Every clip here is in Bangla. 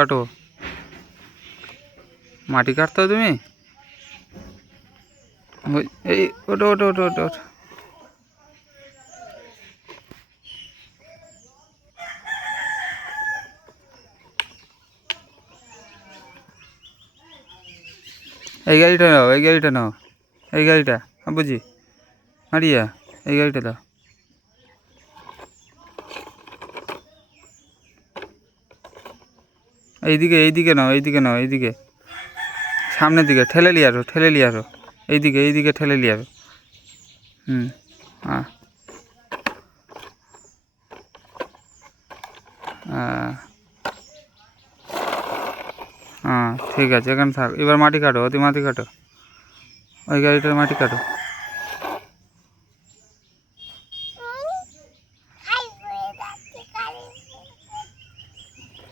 কাটো। মাটি কাটতো তুমি? এই ওটো ওটো ওটো ওটো ওটো। এই গাড়িটা নাও, এই গাড়িটা নাও, এই গাড়িটা বুঝি মারিয়া, এই গাড়িটা দাও। এইদিকে এইদিকে নাও, এইদিকে নাও, এইদিকে সামনের দিকে ঠেলে নিয়ে আসো, ঠেলে নিয়ে আসো, এইদিকে এইদিকে ঠেলে নিয়ে আসো। হ্যাঁ হ্যাঁ হ্যাঁ ঠিক আছে, এখানে থাক। এবার মাটি কাটো, অতি মাটি কাটো, ওই গাড়িটার মাটি কাটো।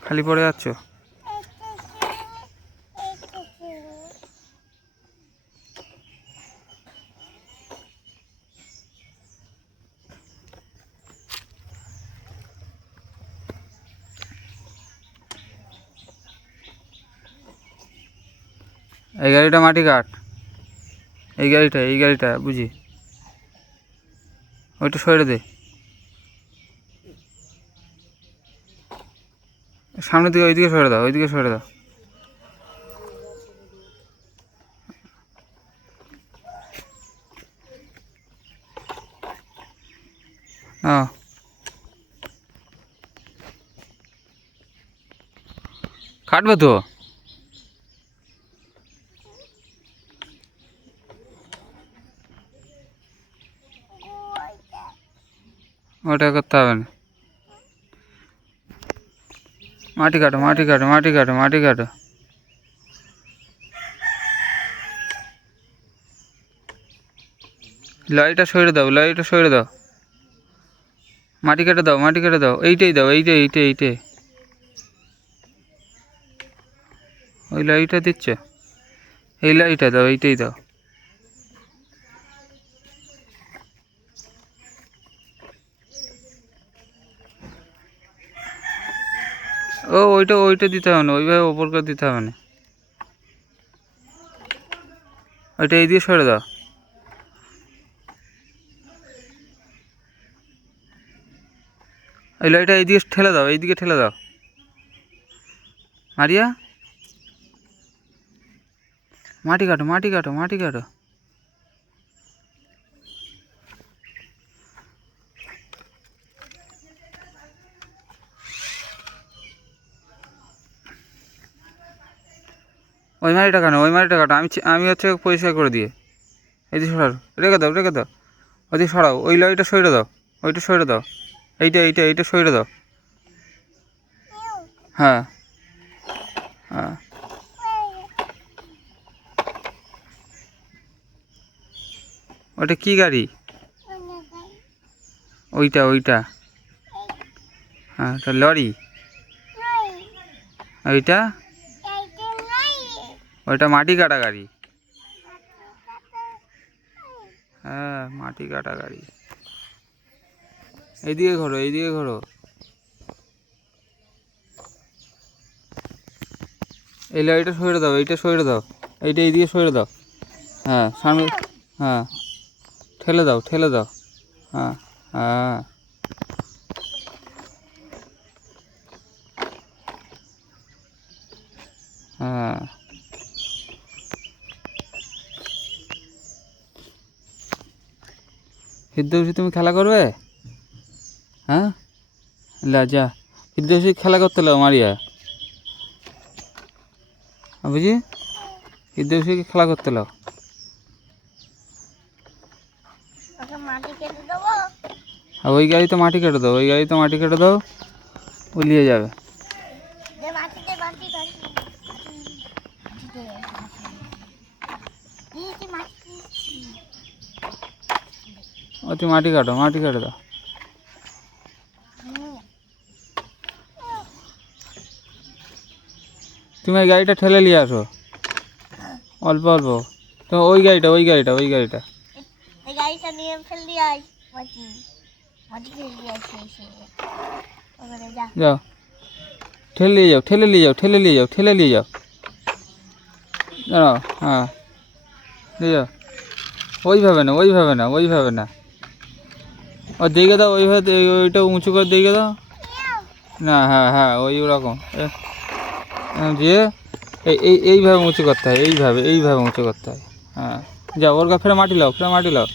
খালি পড়ে যাচ্ছ? এই গাড়িটা মাটি কাট, এই গাড়িটা বুঝি, ওইটা সরে দে। সামনের দিকে ওইদিকে সরে দাও, ওইদিকে সরে দাও। কাটবে তো। ওটা করতে হবে না। মাটি কাটো, মাটি কাটো, মাটি কাটো, মাটি কাটো। লাইটা সরে দাও, লাইটা সরে দাও। মাটি কেটে দাও, মাটি কেটে দাও। এইটাই দাও, এইটাই। ওই লাইটটা দিচ্ছ, এই লাইটটা দাও, এইটাই দাও। ও ওইটা দিতে হবে না, ওইভাবে ওপর করে দিতে হবে না। ওইটা এই দিয়ে সরে দাও। এই লাইটটা এইদিকে ঠেলে দাও, এইদিকে ঠেলে দাও। মারিয়া, মাটি কাটো, মাটি কাটো, মাটি কাটো। ওই মাটিটা কাটো, ওই মাটিটা কাটো। আমি হচ্ছে পরিষ্কার করে দিয়ে এইদিকে সরাও, রেখে দাও, রেখে দাও। ওইদিকে সরাও, ওই লাইটটা সরে দাও, ওইটা সরে দাও। এইটা সরে দাও। হ্যাঁ হ্যাঁ। ওটা কি গাড়ি? ওইটা হ্যাঁ, ওটা লরি। ওইটা মাটি কাটা গাড়ি। হ্যাঁ, মাটি কাটা গাড়ি। এইদিকে ঘোরো, এইদিকে ঘোরো। এই লাইটটা সরে দাও, এইটা সরে দাও, এইটা এইদিকে সরে দাও। হ্যাঁ সামনে, হ্যাঁ ঠেলে দাও, ঠেলে দাও। হ্যাঁ হ্যাঁ হ্যাঁ। ফিরদৌসি তুমি খেলা করবে? হ্যাঁ যা, ফিরদৌসি খেলা করতে লাও মারিয়া, বুঝি ফিরদৌসিকে খেলা করতে লাও। ওই গাড়িতে মাটি কেটে দাও, ওই গাড়িতে মাটি কেটে দাও, উলিয়ে যাবে। ওতে মাটি কাটো, মাটি কেটে দাও। তুমি ওই গাড়িটা ঠেলে নিয়ে আসো অল্প অল্প। তো ওই গাড়িটা নিয়ে ফেল দিয়ে আয়, মাটি ফেল দিয়ে আসে। যাও, ঠেলে নিয়ে যাও, ঠেলে নিয়ে যাও, ঠেলে নিয়ে যাও, ঠেলে নিয়ে যাও। দাঁড়াও, হ্যাঁ নিয়ে যাও। ওইভাবে না, ওইভাবে না, ওইভাবে না। ও দেখে দাও, ওইভাবে ওইটা উঁচু করে দেখে দাও না। হ্যাঁ হ্যাঁ, ওই ওরকম যে এইভাবে উঁচু করতে হয়, এইভাবে এইভাবে উঁচু করতে হয়। হ্যাঁ যাও, ওর গা ফেরে মাটি লাও, ফেরে মাটি লাও।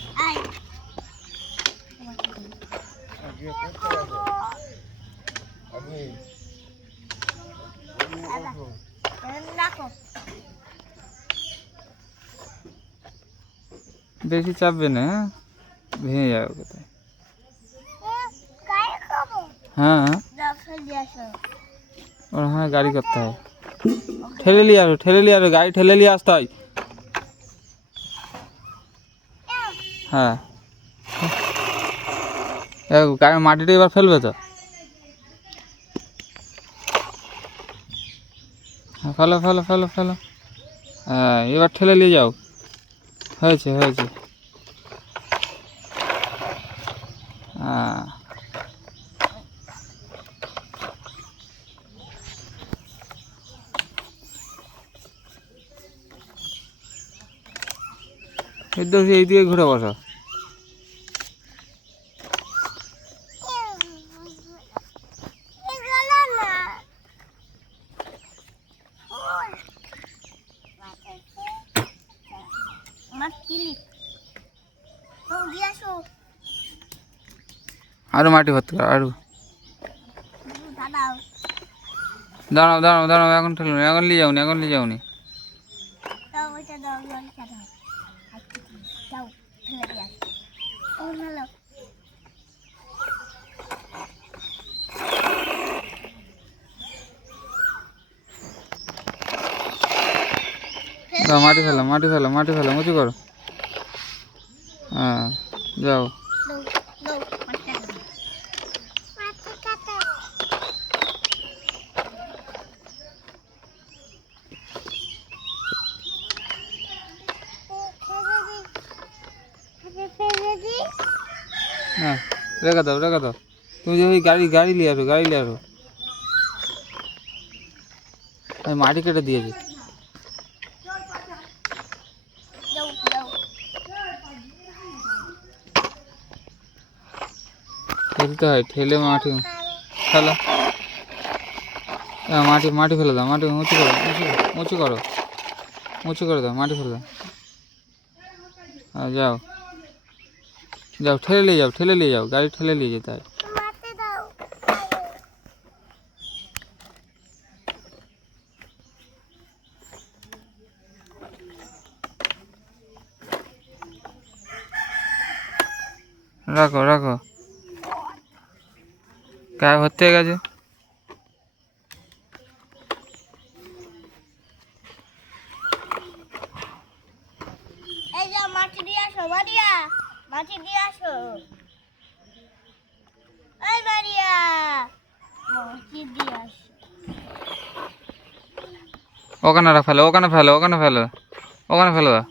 বেশি চাপবে না, হ্যাঁ ভেঙে যাবে কোথায়। হ্যাঁ ওর হ্যাঁ গাড়ি করতে হয়। ঠেলে নিয়ে আসো, ঠেলে নিয়ে আসো, গাড়ি ঠেলে নিয়ে আসতে হয়। হ্যাঁ গাড়ির মাটিটা এবার ফেলবে তো। হ্যাঁ ফেলো ফেলো ফেলো ফেলো। হ্যাঁ এবার ঠেলে নিয়ে যাও। হয়েছে হয়েছে। হ্যাঁ এই দিকে ঘুরে বসো। আরো মাটি ভর্তি করো, আরো। দাঁড়াও দাঁড়াও দাঁড়াও, এখন ঠেলো না, এখন নিয়ে যাওনি, এখন নিয়ে যাওনি। দাও মাটি ফেলো, মাটি ফেলো, মাটি ফেলো, উঁচু করো। হ্যাঁ যাও। হ্যাঁ রেখে দাও, রেখে দাও। তুমি যে ওই গাড়ি গাড়ি নিয়ে আসো, গাড়ি নিয়ে আসো। আমি মাটি কেটে দিয়েছি। ঠেলতে হয়, ঠেলে মাটি ফেলো। হ্যাঁ মাটি মাটি ফেলে দাও, মাটি উঁচু করো, উঁচু করো, উঁচু করে দাও, মাটি ফেলে দাও। হ্যাঁ যাও যাও, ঠেলে নিয়ে যাও, ঠেলে নিয়ে যাও, গাড়ি ঠেলে নিয়ে যেতে হয়। রাখো রাখো, গায়ে ভর্তি হয়ে গেছে। মাটি দিয়ে আসো, মারিয়া, মাটি দিয়ে আসো। এই মারিয়া, মাটি দিয়ে আসো। ওখানে ফেলো, ওখানে ফেলো, ওখানে ফেলো, ওখানে ফেলো দাও।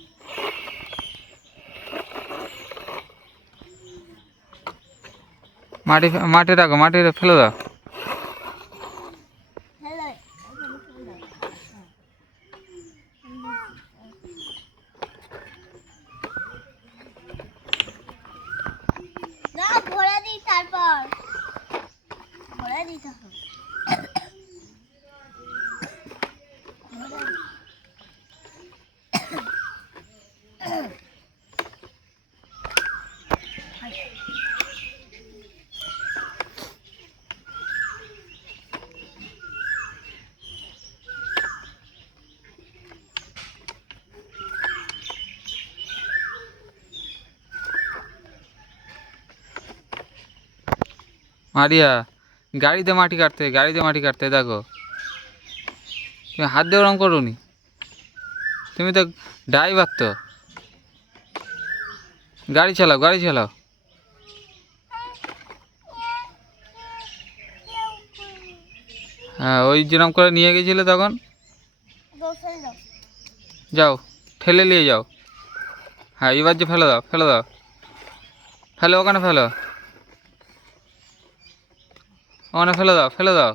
মাটি মাটি রাখো, মাটি ফেলে দাও। না ভরে দিই, তারপর ভরে দিতে হবে। মারিয়া গাড়িতে মাটি কাটতে, গাড়িতে মাটি কাটতে, দেখো তুমি হাত দিয়ে ওরম করো নি, তুমি তো ড্রাইভার তো, গাড়ি চালাও, গাড়ি চালাও। হ্যাঁ ওই যেরকম করে নিয়ে গেছিলে তখন। যাও ঠেলে নিয়ে যাও। হ্যাঁ এবার যে ফেলে দাও, ফেলে দাও, ফেলো, ওখানে ফেলো, ওখানে ফেলে দাও, ফেলে দাও।